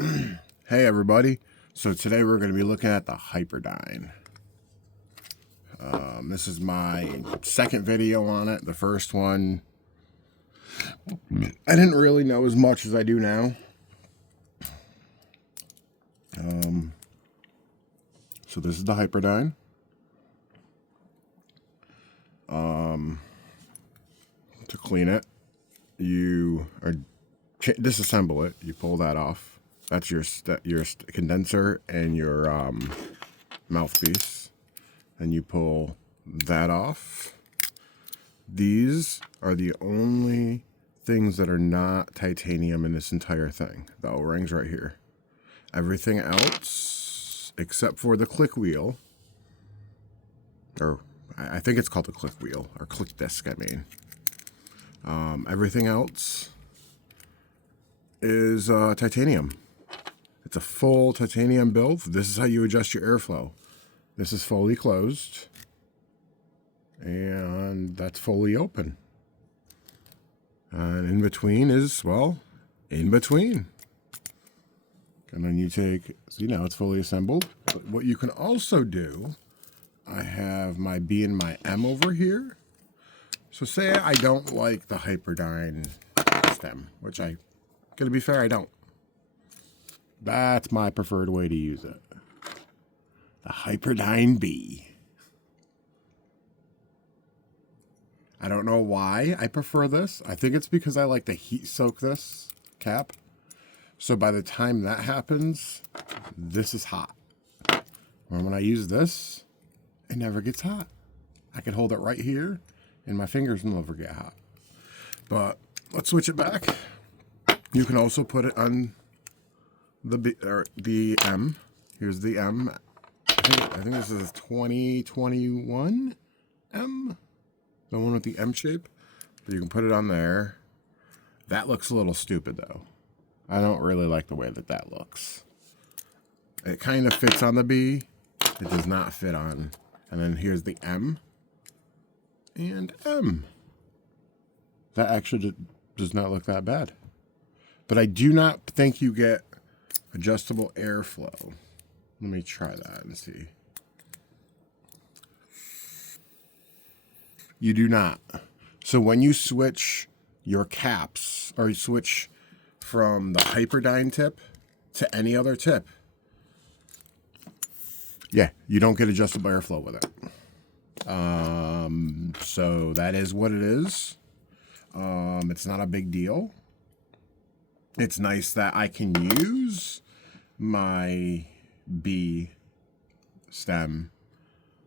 Hey everybody, so today we're going to be looking at the Hyperdine. This is my second video on it. The first one, I didn't really know as much as I do now. So this is the Hyperdine. To clean it, you disassemble it. You pull that off. That's your condenser and your mouthpiece. And you pull that off. These are the only things that are not titanium in this entire thing. The O-rings right here. Everything else, except for the click wheel, or I think it's called the click wheel, or click disc, I mean. Everything else is titanium. It's a full titanium build. This is how you adjust your airflow. This is fully closed, and that's fully open. And in between is, well, in between. And then you take, so it's fully assembled. But what you can also do, I have my B and my M over here. So say I don't like the Hyperdine stem, which gonna be fair, I don't. That's my preferred way to use it. The Hyperdine B. I don't know why I prefer this. I think it's because I like to heat soak this cap. So by the time that happens, this is hot. And when I use this, it never gets hot. I can hold it right here and my fingers will never get hot. But let's switch it back. You can also put it on the B, or the M. Here's the M. I think this is 2021 M. The one with the M shape. But you can put it on there. That looks a little stupid though. I don't really like the way that looks. It kind of fits on the B. It does not fit on. And then here's the M. And M. That actually does not look that bad. But I do not think you get adjustable airflow. Let me try that and see. You do not. So when you switch your caps, or you switch from the Hyperdine tip to any other tip, yeah, you don't get adjustable airflow with it. So that is what it is. It's not a big deal. It's nice that I can use my B stem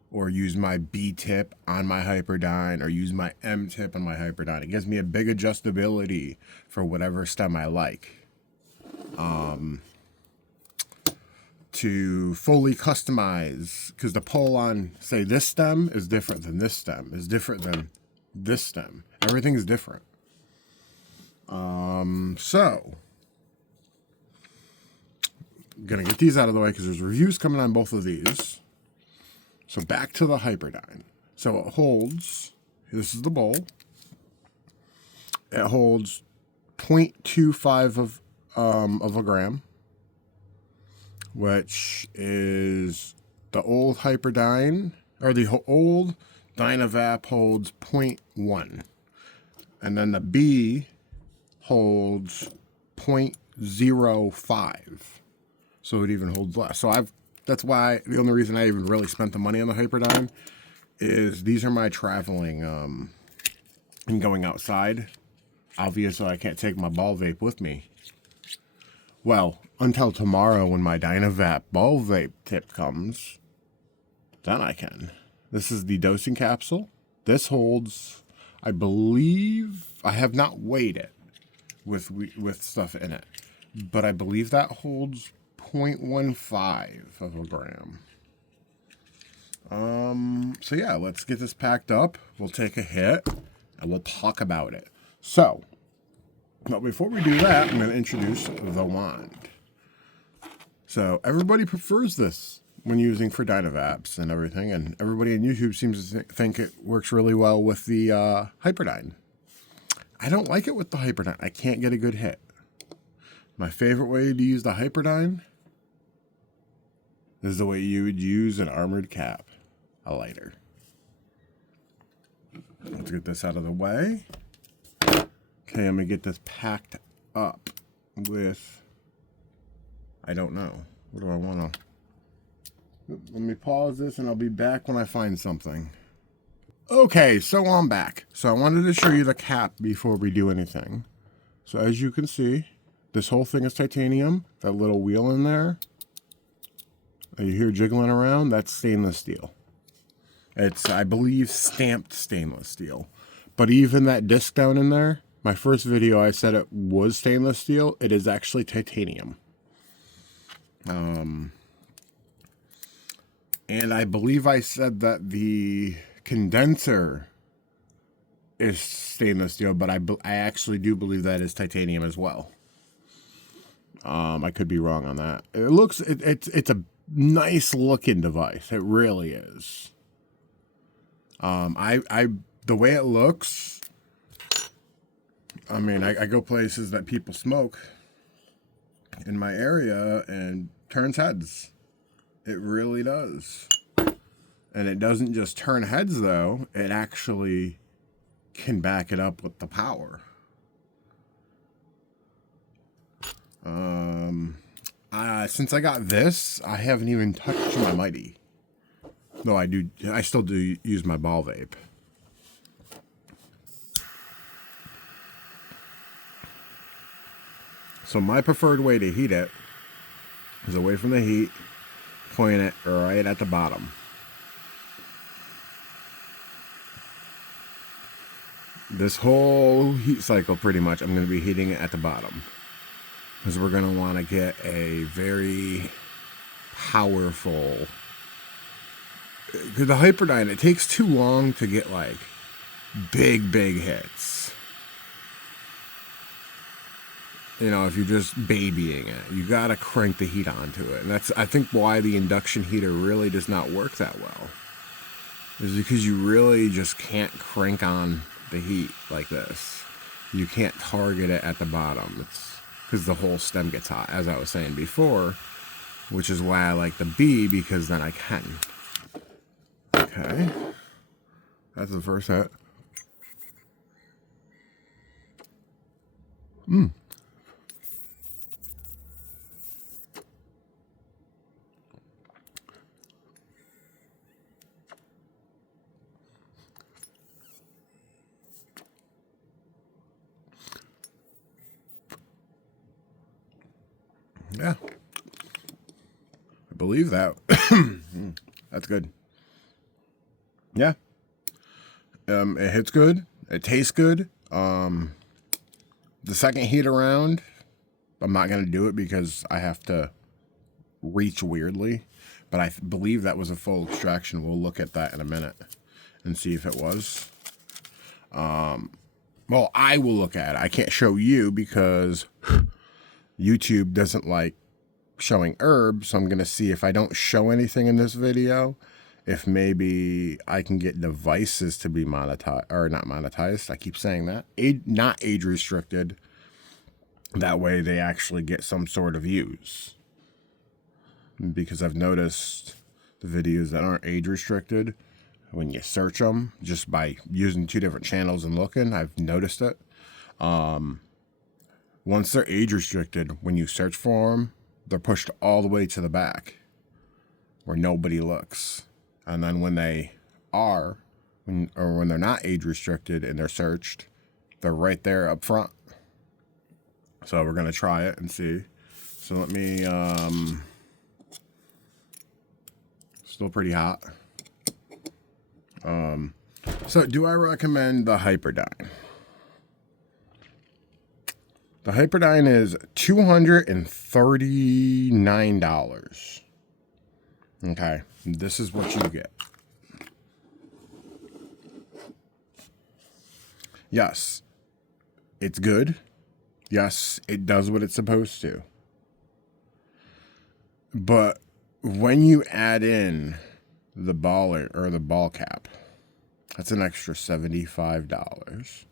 or use my B tip on my Hyperdine or use my M tip on my Hyperdine. It gives me a big adjustability for whatever stem I like. To fully customize, because the pull on, say, this stem is different than this stem, is different than this stem. Everything is different. So, I'm gonna get these out of the way because there's reviews coming on both of these. So back to the Hyperdine. So it holds, this is the bowl. It holds 0.25 of a gram, which is the old Hyperdine, or the old Dynavap holds 0.1. And then the B holds 0.05. So it even holds less. So that's why the only reason I even really spent the money on the Hyperdine is these are my traveling and going outside. Obviously, I can't take my ball vape with me. Well, until tomorrow when my Dynavap ball vape tip comes, then I can. This is the dosing capsule. This holds, I believe, I have not weighed it with stuff in it, but I believe that holds 0.15 of a gram. So yeah, let's get this packed up. We'll take a hit and we'll talk about it. So, but before we do that, I'm going to introduce the wand. So everybody prefers this when using for Dynavaps and everything, and everybody on YouTube seems to think it works really well with the Hyperdine. I don't like it with the Hyperdine. I can't get a good hit. My favorite way to use the Hyperdine is the way you would use an armored cap, a lighter. Let's get this out of the way. Okay, I'm going to get this packed up with, I don't know. What do I want to? Let me pause this and I'll be back when I find something. Okay, so I'm back. So I wanted to show you the cap before we do anything. So as you can see, this whole thing is titanium. That little wheel in there that you hear jiggling around, that's stainless steel. It's, I believe, stamped stainless steel. But even that disc down in there, my first video I said it was stainless steel. It is actually titanium. And I believe I said that the condenser is stainless steel, but I actually do believe that is titanium as well. I could be wrong on that. It looks, it's a nice looking device. It really is. The way it looks, I mean, I go places that people smoke in my area and turns heads. It really does. And it doesn't just turn heads though, it actually can back it up with the power. Since I got this, I haven't even touched my Mighty. Though I still do use my ball vape. So my preferred way to heat it is away from the heat, point it right at the bottom. This whole heat cycle, pretty much, I'm going to be heating it at the bottom. Because we're going to want to get a very powerful... Because the Hyperdine, it takes too long to get, like, big hits. You know, if you're just babying it, you got to crank the heat onto it. And that's, I think, why the induction heater really does not work that well. Is because you really just can't crank on the heat like this. You can't target it at the bottom. It's because the whole stem gets hot, as I was saying before, which is why I like the B, because then I can. Okay, that's the first hit. Yeah, I believe that. That's good. Yeah. It hits good. It tastes good. The second heat around, I'm not going to do it because I have to reach weirdly. But I believe that was a full extraction. We'll look at that in a minute and see if it was. Well, I will look at it. I can't show you because YouTube doesn't like showing herbs. So I'm going to see if I don't show anything in this video, if maybe I can get devices to be monetized, or not monetized. I keep saying that. Not age restricted. That way they actually get some sort of views. Because I've noticed the videos that aren't age restricted, when you search them, just by using 2 different channels and looking, I've noticed it. Once they're age restricted, when you search for them, they're pushed all the way to the back where nobody looks. And then when they are, when they're not age restricted and they're searched, they're right there up front. So we're going to try it and see. So let me, still pretty hot. So do I recommend the Hyperdine? The Hyperdine is $239. Okay, this is what you get. Yes, it's good. Yes, it does what it's supposed to. But when you add in the baller or the ball cap, that's an extra $75.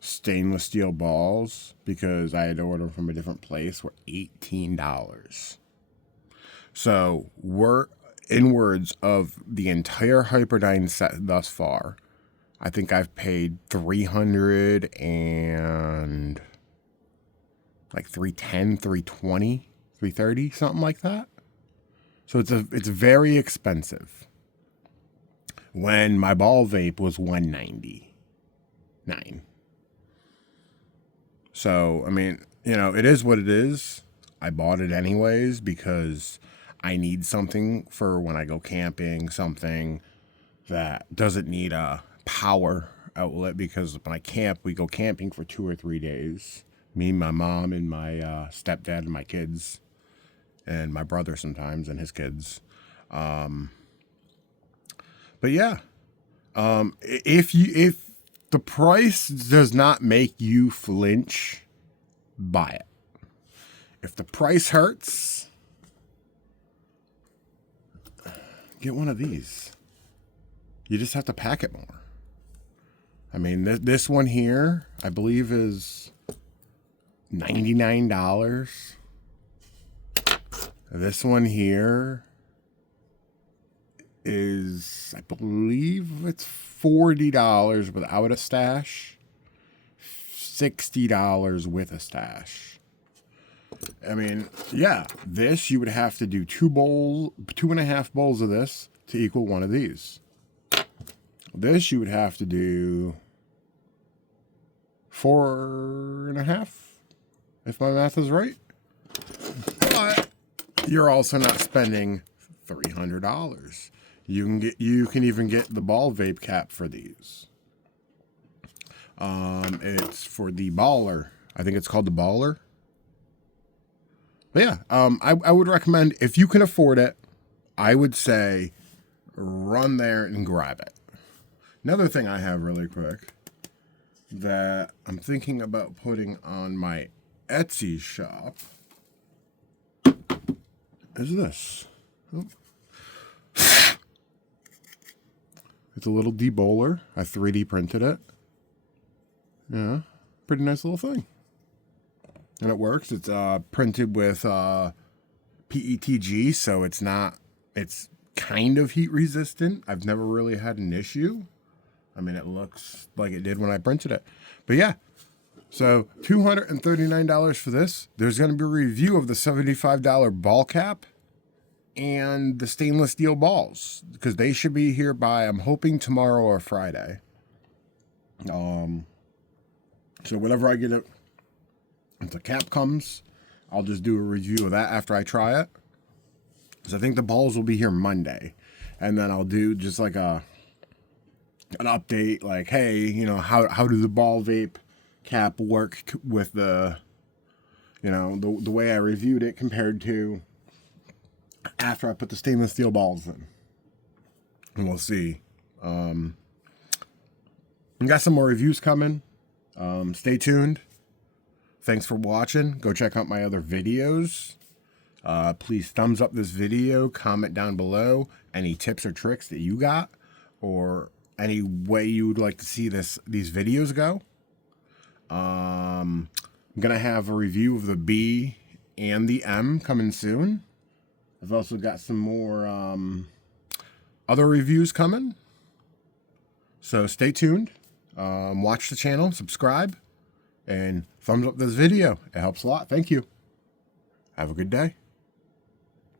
stainless steel balls, because I had to order from a different place, were $18. So we're inwards of the entire Hyperdine set thus far. I think I've paid $300 and like $310, $320, $330, something like that. So it's very expensive. When my ball vape was $199. So, I mean, you know, it is what it is. I bought it anyways because I need something for when I go camping, something that doesn't need a power outlet, because when I camp, we go camping for 2 or 3 days. Me, my mom, and my stepdad and my kids, and my brother sometimes and his kids. But yeah, if the price does not make you flinch, buy it. If the price hurts, get one of these. You just have to pack it more. I mean, this one here, I believe, is $99. This one here is, I believe it's $40 without a stash, $60 with a stash. I mean, yeah, this, you would have to do 2.5 bowls of this to equal one of these. This, you would have to do 4.5, if my math is right. But you're also not spending $300. You can even get the ball vape cap for these. It's for the Baller. I think it's called the Baller. But yeah, I would recommend, if you can afford it, I would say run there and grab it. Another thing I have really quick that I'm thinking about putting on my Etsy shop is this. Oh. It's a little debowler. I 3D printed it. Yeah, pretty nice little thing. And it works. It's printed with PETG, so it's kind of heat resistant. I've never really had an issue. I mean, it looks like it did when I printed it. But yeah, so $239 for this. There's going to be a review of the $75 ball cap and the stainless steel balls, because they should be here by, I'm hoping, tomorrow or Friday. So whenever I get it, if the cap comes, I'll just do a review of that after I try it. Because I think the balls will be here Monday. And then I'll do just like an update, like, hey, you know, how do the ball vape cap work with the, you know, the way I reviewed it compared to after I put the stainless steel balls in. And we'll see. We got some more reviews coming. Stay tuned. Thanks for watching. Go check out my other videos. Please thumbs up this video. Comment down below any tips or tricks that you got, or any way you would like to see these videos go. I'm going to have a review of the B and the M coming soon. I've also got some more other reviews coming. So stay tuned. Watch the channel, subscribe, and thumbs up this video. It helps a lot. Thank you. Have a good day.